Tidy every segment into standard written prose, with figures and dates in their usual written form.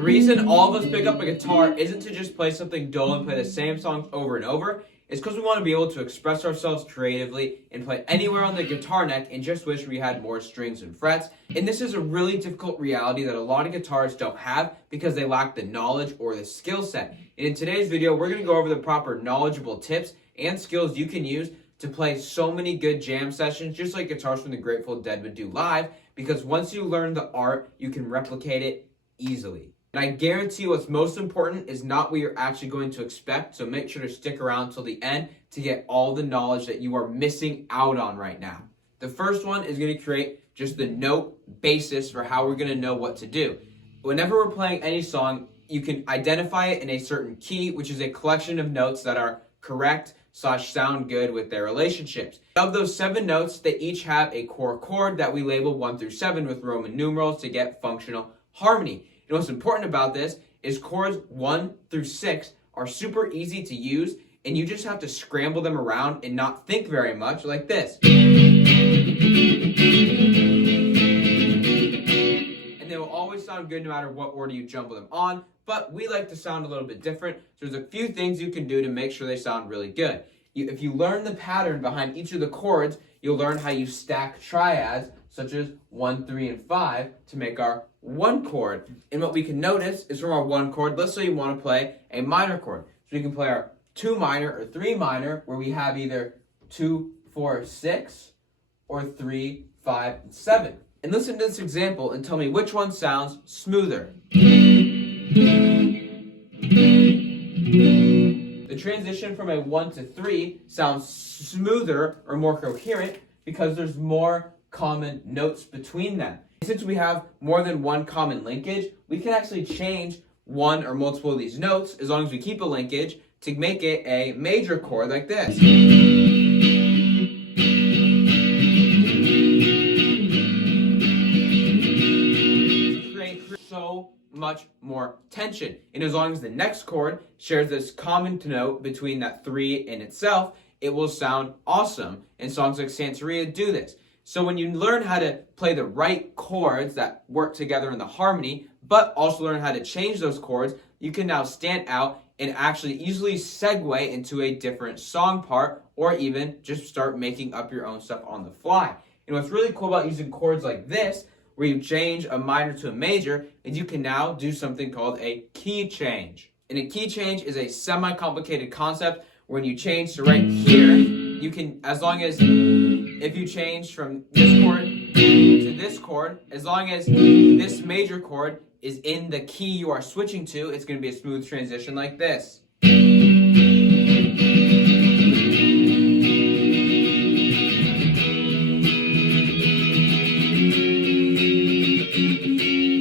The reason all of us pick up a guitar isn't to just play something dull and play the same songs over and over. It's because we want to be able to express ourselves creatively and play anywhere on the guitar neck and just wish we had more strings and frets. And this is a really difficult reality that a lot of guitarists don't have because they lack the knowledge or the skill set. And in today's video, we're going to go over the proper knowledgeable tips and skills you can use to play so many good jam sessions, just like guitars from the Grateful Dead would do live, because once you learn the art, you can replicate it easily. And I guarantee you what's most important is not what you're actually going to expect, so make sure to stick around till the end to get all the knowledge that you are missing out on right now. The first one is going to create just the note basis for how we're going to know what to do. Whenever we're playing any song, you can identify it in a certain key, which is a collection of notes that are correct / sound good with their relationships. Of those 7 notes, they each have a core chord that we label 1 through 7 with Roman numerals to get functional harmony. And what's important about this is chords 1 through 6 are super easy to use, and you just have to scramble them around and not think very much, like this. And they will always sound good no matter what order you jumble them on, but we like to sound a little bit different, so there's a few things you can do to make sure they sound really good. If you learn the pattern behind each of the chords, you'll learn how you stack triads, such as 1, 3, and 5, to make our 1 chord. And what we can notice is from our 1 chord, let's say you want to play a minor chord. So you can play our 2 minor or 3 minor, where we have either 2, 4, 6, or 3, 5, and 7. And listen to this example and tell me which one sounds smoother. The transition from a 1 to 3 sounds smoother or more coherent because there's more common notes between them. Since we have more than one common linkage, we can actually change one or multiple of these notes, as long as we keep a linkage, to make it a major chord like this. Create so much more tension. And as long as the next chord shares this common note between that 3 and itself, it will sound awesome. And songs like Santeria do this. So when you learn how to play the right chords that work together in the harmony, but also learn how to change those chords, you can now stand out and actually easily segue into a different song part, or even just start making up your own stuff on the fly. And what's really cool about using chords like this, where you change a minor to a major, is you can now do something called a key change. And a key change is a semi-complicated concept. When you change to right here, you can, as long as, if you change from this chord to this chord, as long as this major chord is in the key you are switching to, it's going to be a smooth transition like this.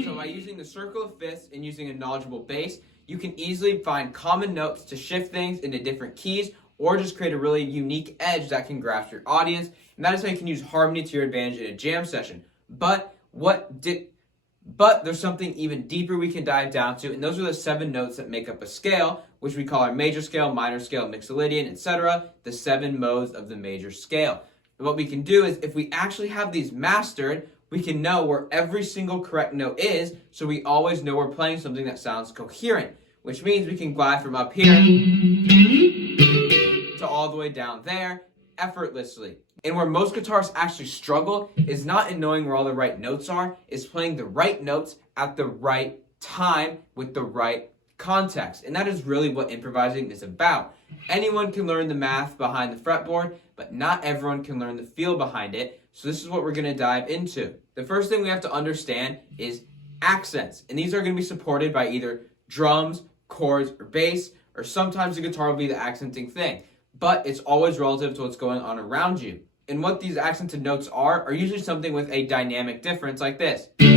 So by using the circle of fifths and using a knowledgeable bass, you can easily find common notes to shift things into different keys, or just create a really unique edge that can grasp your audience. And that is how you can use harmony to your advantage in a jam session. But there's something even deeper we can dive down to, and those are the 7 notes that make up a scale, which we call our major scale, minor scale, mixolydian, etc., the 7 modes of the major scale. And what we can do is, if we actually have these mastered, we can know where every single correct note is, so we always know we're playing something that sounds coherent, which means we can glide from up here to all the way down there effortlessly. And where most guitarists actually struggle is not in knowing where all the right notes are, is playing the right notes at the right time with the right context. And that is really what improvising is about. Anyone can learn the math behind the fretboard, but not everyone can learn the feel behind it. So this is what we're going to dive into. The first thing we have to understand is accents. And these are going to be supported by either drums, chords, or bass, or sometimes the guitar will be the accenting thing. But it's always relative to what's going on around you. And what these accented notes are usually something with a dynamic difference like this. And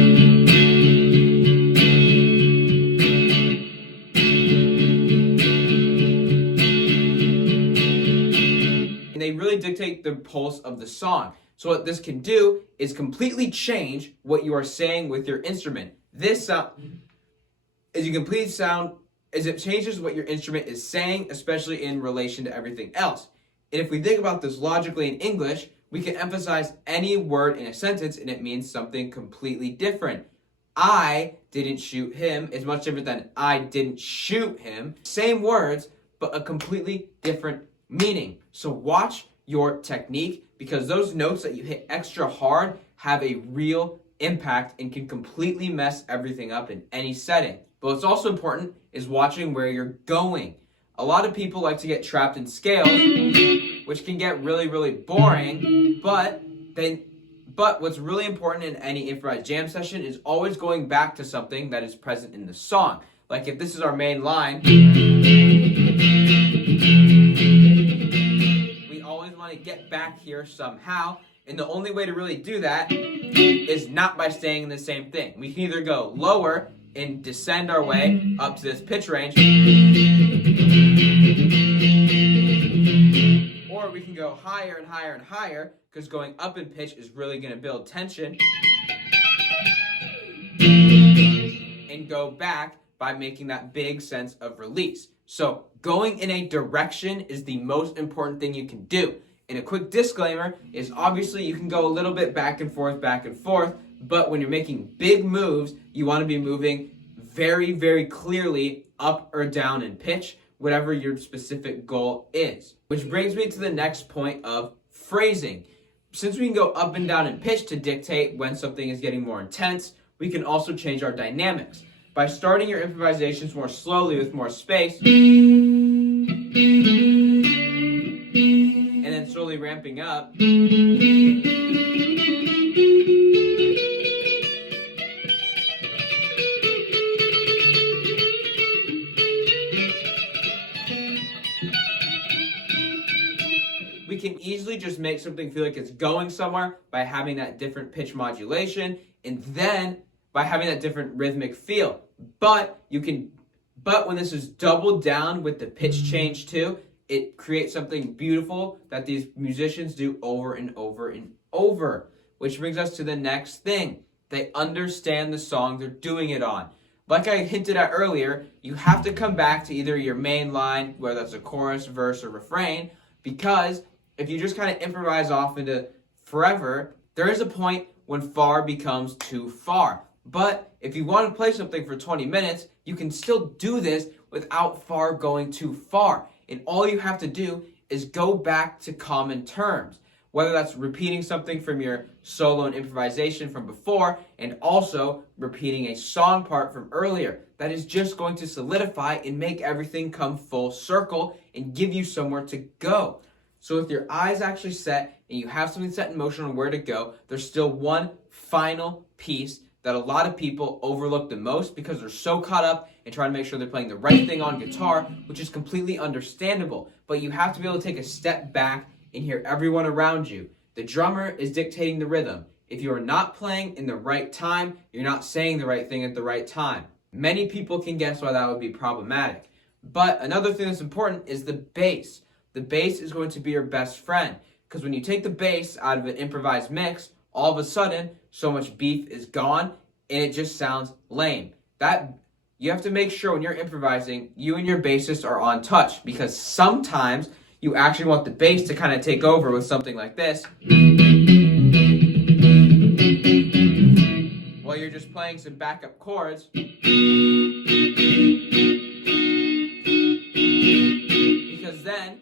they really dictate the pulse of the song. So what this can do is completely change what you are saying with your instrument. This sound is you complete sound as it changes what your instrument is saying, especially in relation to everything else. And if we think about this logically in English, we can emphasize any word in a sentence and it means something completely different. I didn't shoot him is much different than I didn't shoot him. Same words, but a completely different meaning. So watch your technique, because those notes that you hit extra hard have a real impact and can completely mess everything up in any setting. But what's also important is watching where you're going. A lot of people like to get trapped in scales, which can get really, really boring, but what's really important in any improvised jam session is always going back to something that is present in the song. Like if this is our main line, we always want to get back here somehow, and the only way to really do that is not by staying in the same thing. We can either go lower and descend our way up to this pitch range, or we can go higher and higher and higher, because going up in pitch is really going to build tension, and go back by making that big sense of release. So going in a direction is the most important thing you can do. And a quick disclaimer is obviously you can go a little bit back and forth, but when you're making big moves, you want to be moving very, very clearly up or down in pitch, whatever your specific goal is. Which brings me to the next point of phrasing. Since we can go up and down in pitch to dictate when something is getting more intense, we can also change our dynamics. By starting your improvisations more slowly with more space, and then slowly ramping up, we can easily just make something feel like it's going somewhere by having that different pitch modulation, and then by having that different rhythmic feel. But when this is doubled down with the pitch change too, it creates something beautiful that these musicians do over and over and over. Which brings us to the next thing. They understand the song they're doing it on. Like I hinted at earlier, you have to come back to either your main line, whether that's a chorus, verse, or refrain, because if you just kind of improvise off into forever, there is a point when far becomes too far. But if you want to play something for 20 minutes, you can still do this without far going too far. And all you have to do is go back to common terms, whether that's repeating something from your solo and improvisation from before, and also repeating a song part from earlier. That is just going to solidify and make everything come full circle and give you somewhere to go. So with your eyes actually set and you have something set in motion on where to go, there's still one final piece that a lot of people overlook the most because they're so caught up in trying to make sure they're playing the right thing on guitar, which is completely understandable. But you have to be able to take a step back and hear everyone around you. The drummer is dictating the rhythm. If you are not playing in the right time, you're not saying the right thing at the right time. Many people can guess why that would be problematic. But another thing that's important is the bass. The bass is going to be your best friend, because when you take the bass out of an improvised mix, all of a sudden, so much beef is gone, and it just sounds lame. That you have to make sure when you're improvising, you and your bassist are on touch, because sometimes you actually want the bass to kind of take over with something like this, while you're just playing some backup chords, because then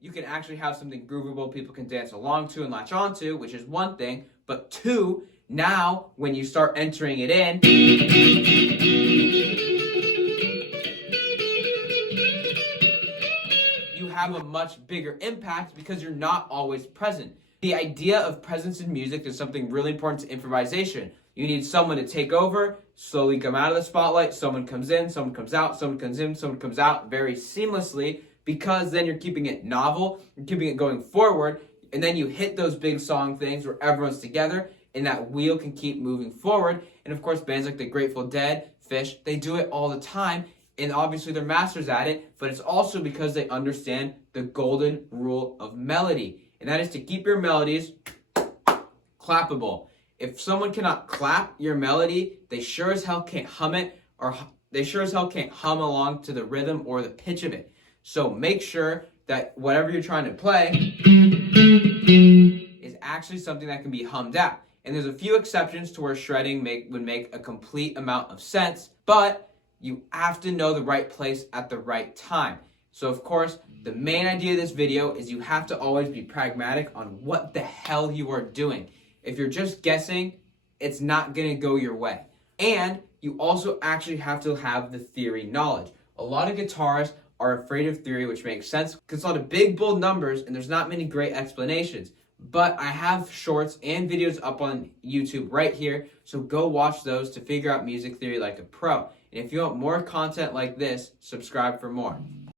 you can actually have something groovable people can dance along to and latch onto, which is one thing. But two, now when you start entering it in, you have a much bigger impact because you're not always present. The idea of presence in music is something really important to improvisation. You need someone to take over, slowly come out of the spotlight, someone comes in, someone comes out, someone comes in, someone comes out very seamlessly, because then you're keeping it novel, you're keeping it going forward, and then you hit those big song things where everyone's together, and that wheel can keep moving forward. And of course, bands like the Grateful Dead, Fish, they do it all the time, and obviously they're masters at it, but it's also because they understand the golden rule of melody, and that is to keep your melodies clappable. If someone cannot clap your melody, they sure as hell can't hum it, or they sure as hell can't hum along to the rhythm or the pitch of it. So make sure that whatever you're trying to play is actually something that can be hummed out. And there's a few exceptions to where shredding would make a complete amount of sense, but you have to know the right place at the right time. So of course, the main idea of this video is you have to always be pragmatic on what the hell you are doing. If you're just guessing, it's not gonna go your way. And you also actually have to have the theory knowledge. A lot of guitarists are afraid of theory, which makes sense because it's a lot of big, bold numbers and there's not many great explanations. But I have shorts and videos up on YouTube right here, so go watch those to figure out music theory like a pro. And if you want more content like this, subscribe for more.